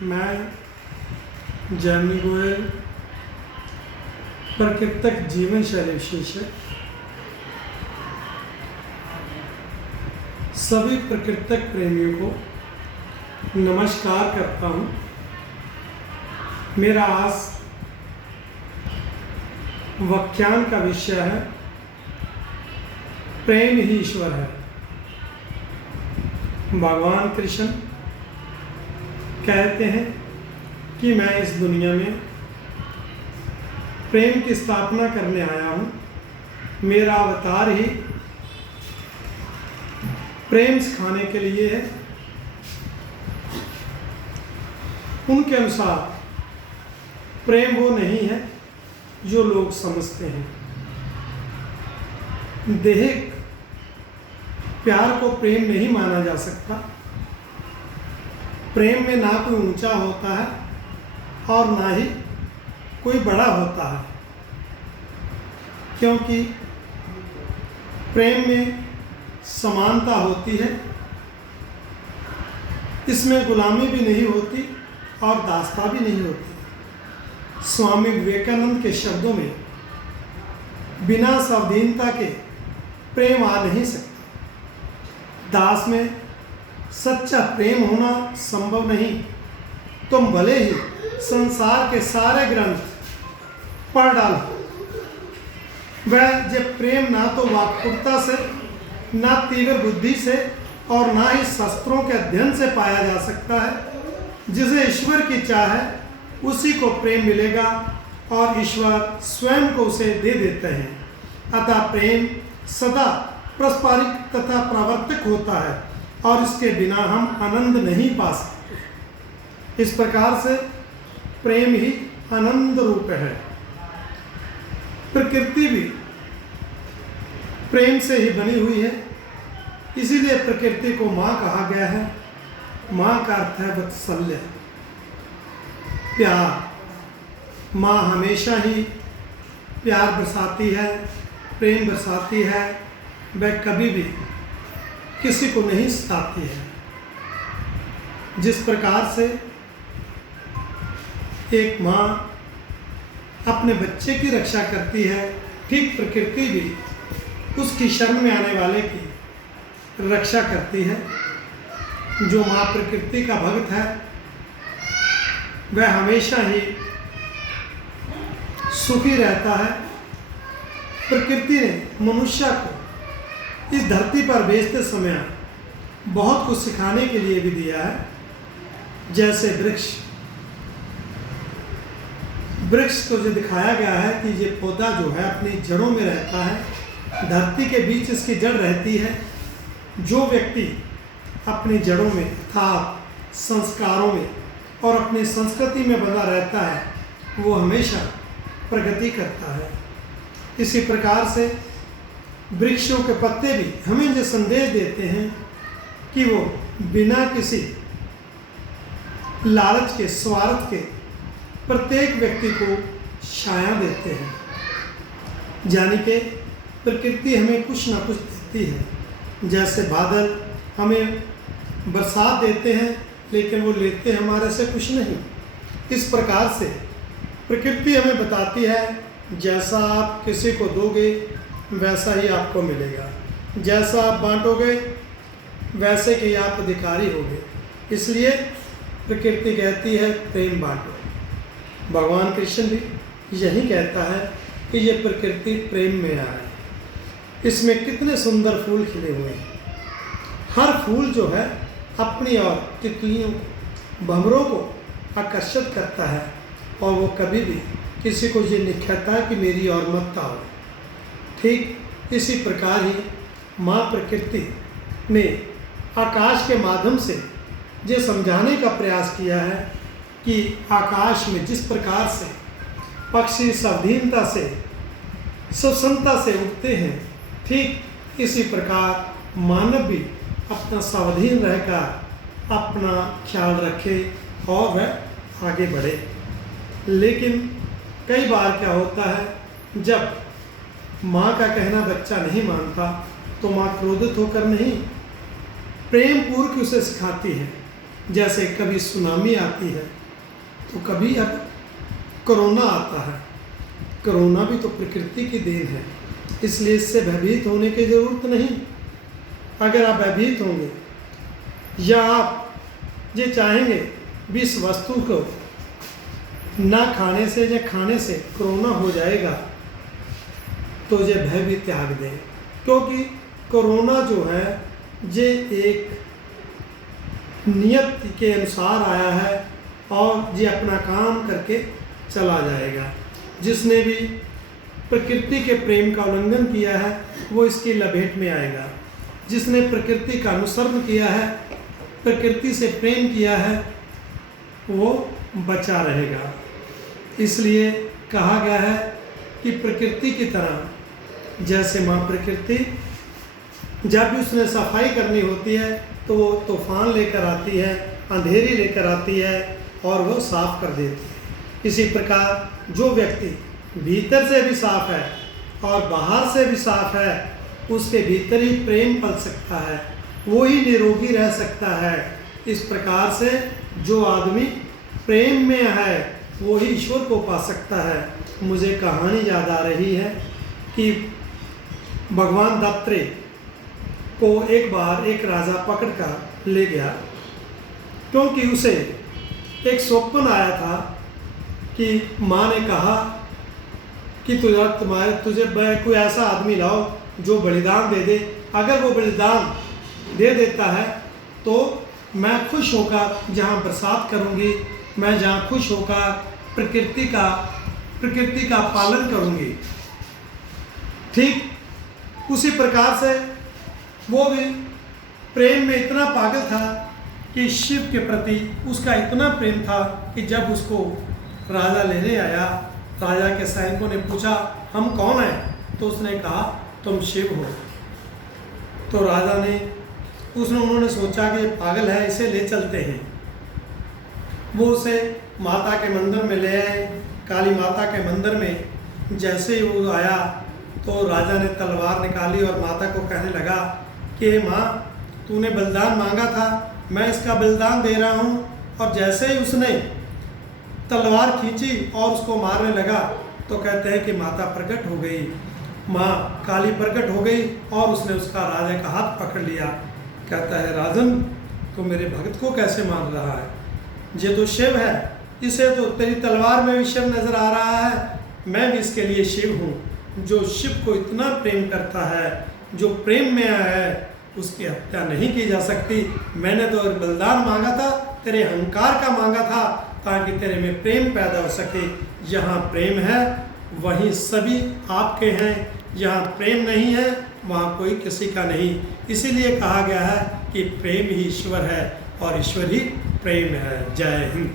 मैं जैमिनी गोयल, प्रकृतक जीवन शैली विशेषज्ञ, सभी प्रकृतक प्रेमियों को नमस्कार करता हूँ। मेरा आज व्याख्यान का विषय है प्रेम ही ईश्वर है। भगवान कृष्ण कहते हैं कि मैं इस दुनिया में प्रेम की स्थापना करने आया हूँ। मेरा अवतार ही प्रेम सिखाने के लिए है। उनके अनुसार प्रेम वो नहीं है जो लोग समझते हैं। देहिक प्यार को प्रेम नहीं माना जा सकता। प्रेम में ना कोई ऊंचा होता है और ना ही कोई बड़ा होता है, क्योंकि प्रेम में समानता होती है। इसमें गुलामी भी नहीं होती और दासता भी नहीं होती। स्वामी विवेकानंद के शब्दों में बिना स्वाधीनता के प्रेम आ नहीं सकता। दास में सच्चा प्रेम होना संभव नहीं। तुम भले ही संसार के सारे ग्रंथ पढ़ डालो, वह जब प्रेम ना तो वाक्पटुता से, ना तीव्र बुद्धि से और ना ही शास्त्रों के अध्ययन से पाया जा सकता है। जिसे ईश्वर की चाह है उसी को प्रेम मिलेगा और ईश्वर स्वयं को उसे दे देते हैं। अतः प्रेम सदा पारस्परिक तथा प्रावर्तक होता है और इसके बिना हम आनंद नहीं पा सकते। इस प्रकार से प्रेम ही आनंद रूप है। प्रकृति भी प्रेम से ही बनी हुई है, इसीलिए प्रकृति को माँ कहा गया है। माँ का अर्थ है वात्सल्य, प्यार। माँ हमेशा ही प्यार बरसाती है, प्रेम बरसाती है। वह कभी भी किसी को नहीं सताती है। जिस प्रकार से एक माँ अपने बच्चे की रक्षा करती है, ठीक प्रकृति भी उसकी शरण में आने वाले की रक्षा करती है। जो माँ प्रकृति का भक्त है वह हमेशा ही सुखी रहता है। प्रकृति ने मनुष्य को इस धरती पर भेजते समय बहुत कुछ सिखाने के लिए भी दिया है। जैसे वृक्ष को जो दिखाया गया है कि ये पौधा जो है अपनी जड़ों में रहता है, धरती के बीच इसकी जड़ रहती है। जो व्यक्ति अपनी जड़ों में अर्थात संस्कारों में और अपनी संस्कृति में बना रहता है वो हमेशा प्रगति करता है। इसी प्रकार से वृक्षों के पत्ते भी हमें ये संदेश देते हैं कि वो बिना किसी लालच के, स्वार्थ के प्रत्येक व्यक्ति को छाया देते हैं। यानी कि प्रकृति हमें कुछ ना कुछ देती है। जैसे बादल हमें बरसात देते हैं लेकिन वो लेते हमारे से कुछ नहीं। इस प्रकार से प्रकृति हमें बताती है जैसा आप किसी को दोगे वैसा ही आपको मिलेगा, जैसा आप बांटोगे वैसे कि आप अधिकारी होगे। इसलिए प्रकृति कहती है प्रेम बांटो। भगवान कृष्ण भी यही कहता है कि ये प्रकृति प्रेम में आए। इसमें कितने सुंदर फूल खिले हुए हैं। हर फूल जो है अपनी और तितलियों को, भंवरों को आकर्षित करता है और वो कभी भी किसी को ये नहीं कहता है कि मेरी और मत आओ। ठीक इसी प्रकार ही माँ प्रकृति ने आकाश के माध्यम से ये समझाने का प्रयास किया है कि आकाश में जिस प्रकार से पक्षी स्वाधीनता से, स्वतंत्रता से उड़ते हैं, ठीक इसी प्रकार मानव भी अपना स्वाधीन रहकर अपना ख्याल रखे और वह आगे बढ़े। लेकिन कई बार क्या होता है, जब माँ का कहना बच्चा नहीं मानता तो माँ क्रोधित होकर नहीं, प्रेम पूर्वक उसे सिखाती है जैसे कभी सुनामी आती है तो कभी अब कोरोना आता है। कोरोना भी तो प्रकृति की देन है, इसलिए इससे भयभीत होने की ज़रूरत नहीं। अगर आप भयभीत होंगे या आप ये चाहेंगे भी इस वस्तु को ना खाने से या खाने से कोरोना हो जाएगा, तो ये भय भी त्याग दें, क्योंकि कोरोना जो है ये एक नियत के अनुसार आया है और ये अपना काम करके चला जाएगा। जिसने भी प्रकृति के प्रेम का उल्लंघन किया है वो इसकी लपेट में आएगा। जिसने प्रकृति का अनुसरण किया है, प्रकृति से प्रेम किया है, वो बचा रहेगा। इसलिए कहा गया है कि प्रकृति की तरह, जैसे माँ प्रकृति जब भी उसने सफाई करनी होती है तो वो तूफान लेकर आती है, अंधेरी लेकर आती है और वो साफ कर देती है। इसी प्रकार जो व्यक्ति भीतर से भी साफ है और बाहर से भी साफ है, उसके भीतर ही प्रेम पल सकता है, वो ही निरोगी रह सकता है। इस प्रकार से जो आदमी प्रेम में है वो ही ईश्वर को पा सकता है। मुझे कहानी याद आ रही है कि भगवान दत्तात्रेय को एक बार एक राजा पकड़ कर ले गया, क्योंकि उसे एक स्वप्न आया था कि माँ ने कहा कि तुझे कोई ऐसा आदमी लाओ जो बलिदान दे दे। अगर वो बलिदान दे देता है तो मैं खुश होकर जहाँ बरसात करूँगी, मैं जहाँ खुश होकर प्रकृति का पालन करूँगी। ठीक उसी प्रकार से वो भी प्रेम में इतना पागल था कि शिव के प्रति उसका इतना प्रेम था कि जब उसको राजा लेने आया, राजा के सैनिकों ने पूछा हम कौन हैं, तो उसने कहा तुम शिव हो। तो राजा ने उन्होंने सोचा कि ये पागल है, इसे ले चलते हैं। वो उसे माता के मंदिर में ले आए। काली माता के मंदिर में जैसे ही वो आया तो राजा ने तलवार निकाली और माता को कहने लगा कि माँ तूने बलिदान मांगा था, मैं इसका बलिदान दे रहा हूँ। और जैसे ही उसने तलवार खींची और उसको मारने लगा तो कहते हैं कि माता प्रकट हो गई, माँ काली प्रकट हो गई और उसने उसका राजा का हाथ पकड़ लिया। कहता है राजन तो मेरे भक्त को कैसे मार रहा है, ये तो शिव है, इसे तो तेरी तलवार में भी शिव नज़र आ रहा है, मैं भी इसके लिए शिव हूँ। जो शिव को इतना प्रेम करता है, जो प्रेम में है, उसकी हत्या नहीं की जा सकती। मैंने तो बलिदान मांगा था, तेरे अहंकार का मांगा था, ताकि तेरे में प्रेम पैदा हो सके। जहाँ प्रेम है वहीं सभी आपके हैं, जहाँ प्रेम नहीं है वहाँ कोई किसी का नहीं। इसीलिए कहा गया है कि प्रेम ही ईश्वर है और ईश्वर ही प्रेम है। जय हिंद।